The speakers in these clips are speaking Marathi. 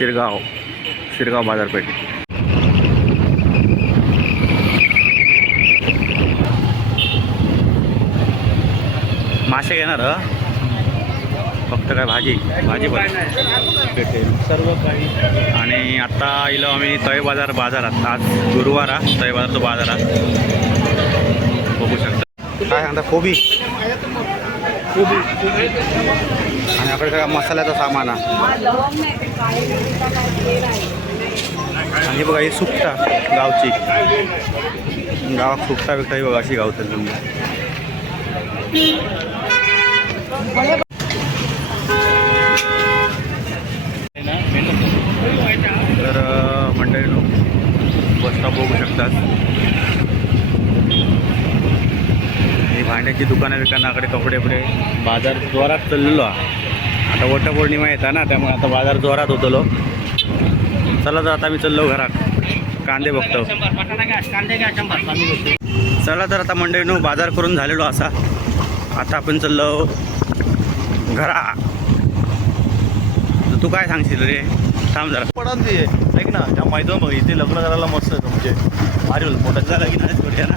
शिरगाव शिरगाव बाजारपेठ. मासे घेणार? फक्त काय भाजी? भाजी भेटेल सर्व काही आणि आता आलो आम्ही तळे बाजार बाजारात. आज गुरुवार हा? तळे बाजार तो बाजारात बघू शकता. काय सांगता कोबी? आणि आपल्या सगळा मसाल्याचा सामान हा आणि बघा ही सुकटा गावची. गावात सुकटा विकता ही बघा अशी गावतात तुम्ही तर मंडळी लोक बसता बघू शकतात. ही भांड्याची दुकानं विकानाकडे कपडे कपडे बाजार जोरात चाललेलो आहे आता वटपौर्णिमा येतात ना त्यामुळे आता बाजार जोरात होतलो चला तर आता मी चाललो घरात. कांदे बघतो. चला तर आता मंडळीनो बाजार करून झालेलो असा. आता आपण चाललो घरा. तर तू काय सांगशील रे? थांब जरा. पडन ते ऐक ना त्या मैदान बघ इथे लग्न करायला मस्त आहे तुमचे. भारी होईल. मोठा झाला की नाही थोड्या ना.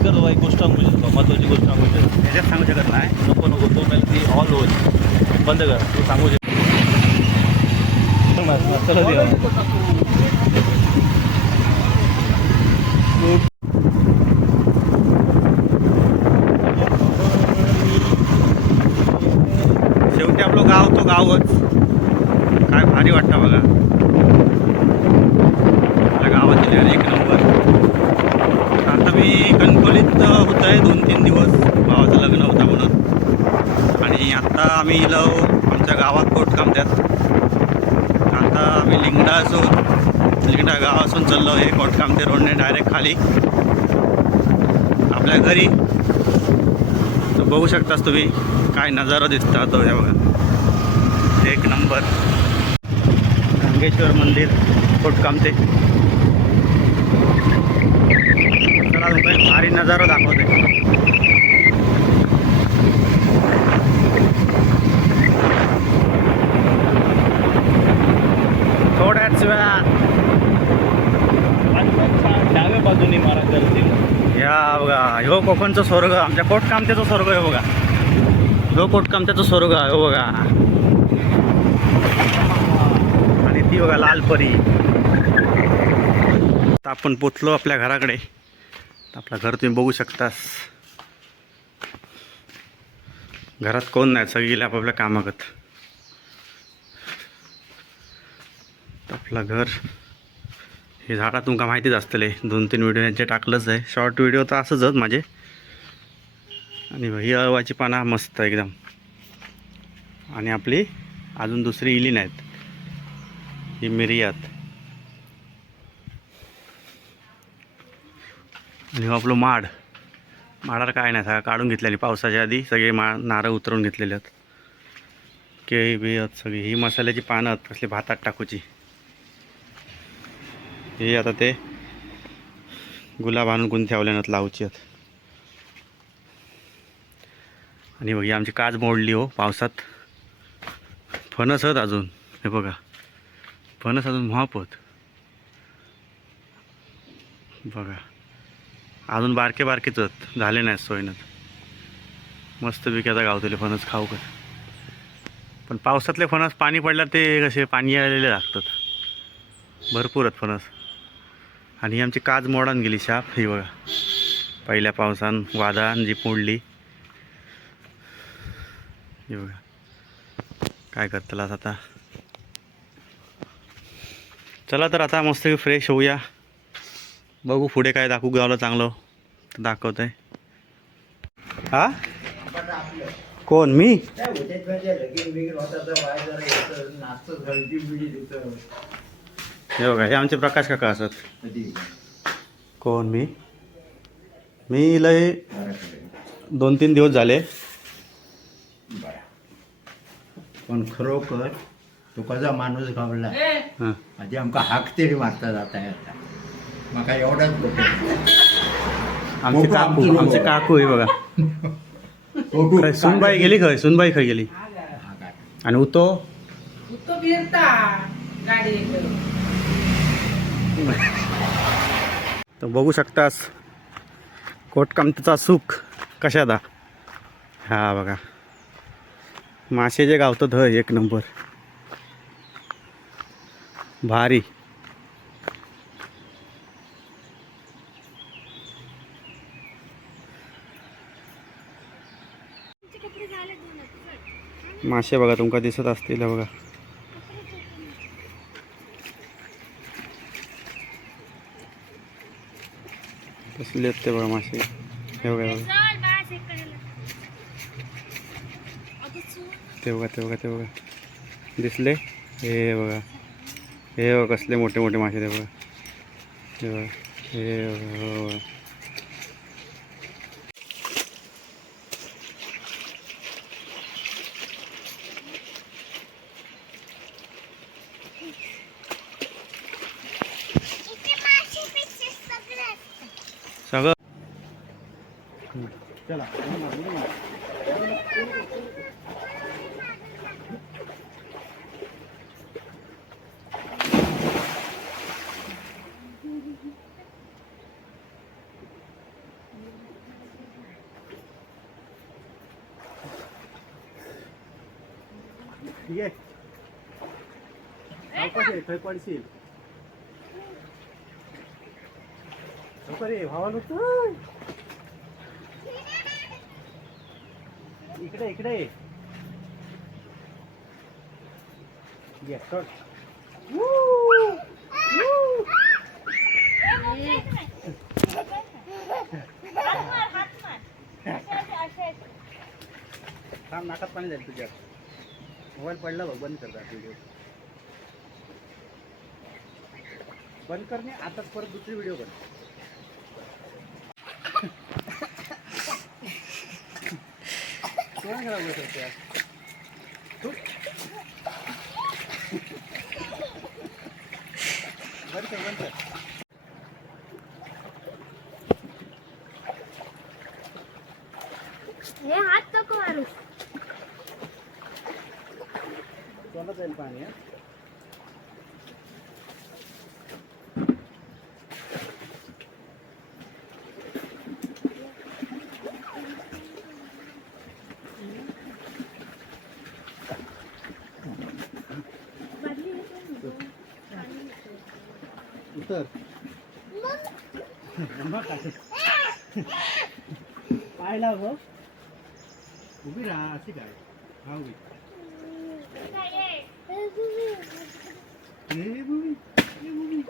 आता बंद कर बाई गोष्ट सांगू शकतो महत्वाची गोष्ट सांगू शकतो. ह्याच्यात सांगू शकत नाही. नको नको तो मला ती ऑल होईल बंद कर तू सांगू शकतो. शेवटी आपलं गाव तो गावच. काय भारी वाटतं बघा आपल्या गावातील यार एक नंबर आता मी कणकोलीत होत आहे दोन तीन दिवस भावाचं लग्न होता म्हणून आणि आता आमच्या गावात कोट कामत्यात. आता आम्ही लिंगडा असून लिंगडा गाव असून चाललो हे कोटकामते रोडने डायरेक्ट खाली. आपल्या घरी. बघू शकतास तुम्ही काय नजारा दिसता तो हे बघा. एक नंबर. गंगेश्वर मंदिर कोटकामते चला भारी नजारा दाखवते थोड्याच वेळा. डाव्या बाजूने मारा या बघा ह्यो कोकणचं स्वर्ग आमच्या कोटकामतेचं स्वर्ग आहे बघा. ह्यो कोटकामतेचं स्वर्ग आहे हो बघा. आणि ती बघा लालपरी आता आपण पोचलो आपल्या घराकडे. आपलं घर तुम्ही बघू शकतास. घरात कोण नाही सगळी गेले आपापल्या कामागत. आपलं घर. हे झाडा तुमका माहितीच असतले दोन तीन व्हिडिओ यांचे टाकलंच आहे. शॉर्ट व्हिडिओ तर असंच माझे. आणि ही अळवाची पाना मस्त आहे एकदम. आणि आपली अजून दुसरी इली नाहीत ही मिरियात. आणि हो आपलं माड. माडावर काय नाही सगळं काढून घेतलेली. पावसाच्या आधी सगळे मा नारळ उतरून घेतलेले आहेत. केळी बी आहेत सगळी. ही मसाल्याची पानं आहेत कसली भातात टाकूची. हे आता ते गुलाब आणून कोणी ठेवल्यानं लावची आहेत. आणि बघा आमची काज मोडली हो पावसात. फणस आहेत अजून. हे बघा. फणस अजून महापत. बघा. अजून बारके बारकेच आहेत. झाले नाही सोयनात मस्त आता गावतले फणस खाऊ का पण पावसातले फणस पाणी पडल्यावर ते कसे पाणी आलेले लागतात. भरपूर आहेत फणस. आणि ही आमची काज मोडान गेली शाप ही बघा. पहिल्या पावसान वादान जी मोडली हे बघा. काय करतलास आता? चला तर आता मस्त फ्रेश होऊया. बघू पुढे काय दाखवू गावलं चांगलं. तर दाखवतंय. आहे हा? कोण? मी? हे बघा हे आमचे प्रकाश काका असत कोण मी? मी लय दोन तीन दिवस झाले. पण खरोखर तुका माणूस गावला. हां. आधी आमका हाक तरी मारता जाता येता म्हाका एवढाच आमचे काकू आमचं. काकू हे बघा. सुनबाई गेली खय सुनबाई खय गेली. हा काय. आणि उतो? तो फिरता. गाडी तर बघू शकतास कोटकामतीचा सुख कशादा. हा बघा. मासे जे गावतात हय एक नंबर. भारी. मासे बघा तुमका दिसत असतील बघा. कसले आहेत ते बघा मासे. हे बघा. ते बघा ते बघा ते बघा. दिसले? हे बघा. हे बघा कसले मोठे मोठे मासे ते बघा. हे बघा हे बघा हो, हो. चला ठीक आहे सावकाश आहे, थंय पडशील लवकर इकडे इकडे. ये. ये, सोड. थांब नाकात पाणी जाईल तुझ्या मोबाईल पडला बघ बंद करतात व्हिडिओ बंद करणे आताच परत दुसरी व्हिडिओ बन कोण खराब बसत यार? तू? बंद कर बंद कर हे हात नको मारू तोंडात जाईल पाणी हा? उतर मग काय? पाय लाव गं. उभी राहा अशी काय हा उभी ए, बुबी. ए, बुबी.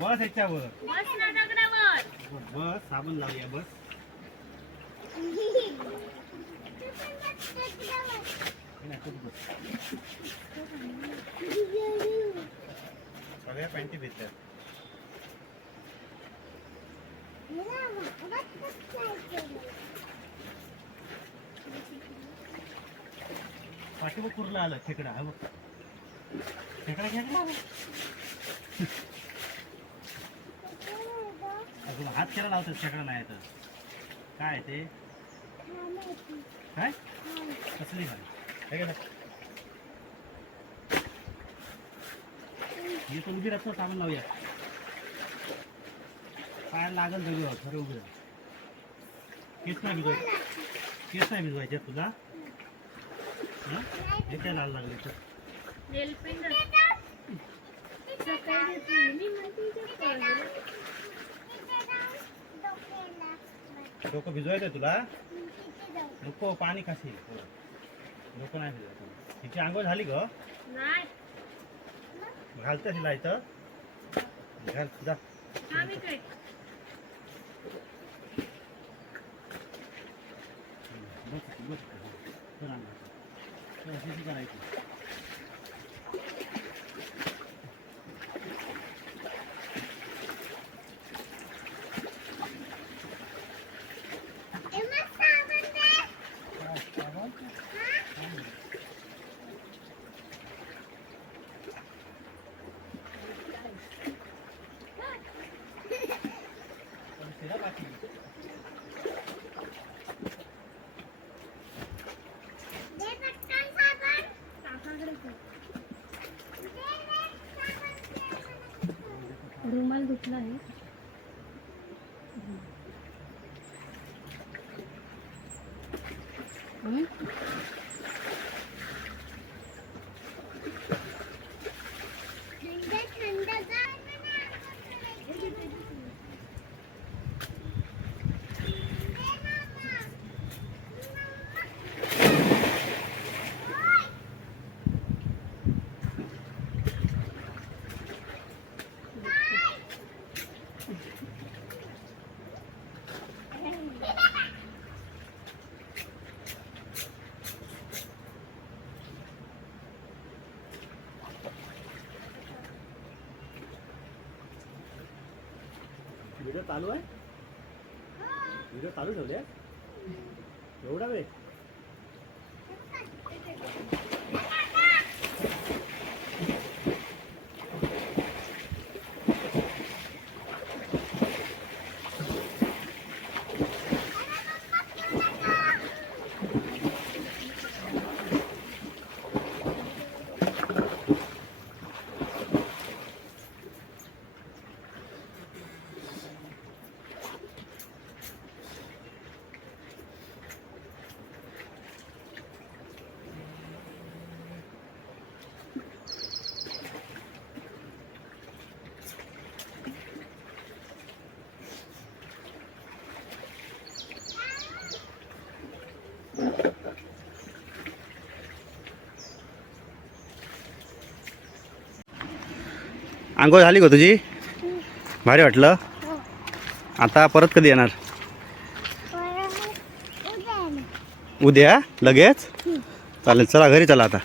बस ह्याच्यावर बस ना दगडावर बस साबण लावूया बस नाही, तूच बस. सगळ्या पॅन्टी भिजतात पाठीवर कुर्ला आलं खेकडा हा बघ. खेकडा खेकडा अजून हात केला लावतात खेकडा नाही तर. काय ते? काय? कसली खाली हे पण उभी राहतो सामान लावूया पायाला लागल दगड खरं उभी राहा केस नाही भिजवाय केस नाही भिजवायचे तुला हं? काय लाल लागले तर. डोकं भिजवायचं तुला? नको पाणी खाशील डोकं नाही भिजवायचं तिची आंघोळ झाली ग. नाही. घालतं इथं. घाल जा. आम्ही काय बस बस करायची. नाही चालू आहे? व्हिडिओ चालू ठेवले? एवढा वेळ? आंघोळ झाली का तुझी? भारी वाटलं. आता परत कधी येणार? उद्या? लगेच? चालेल चला घरी चला आता.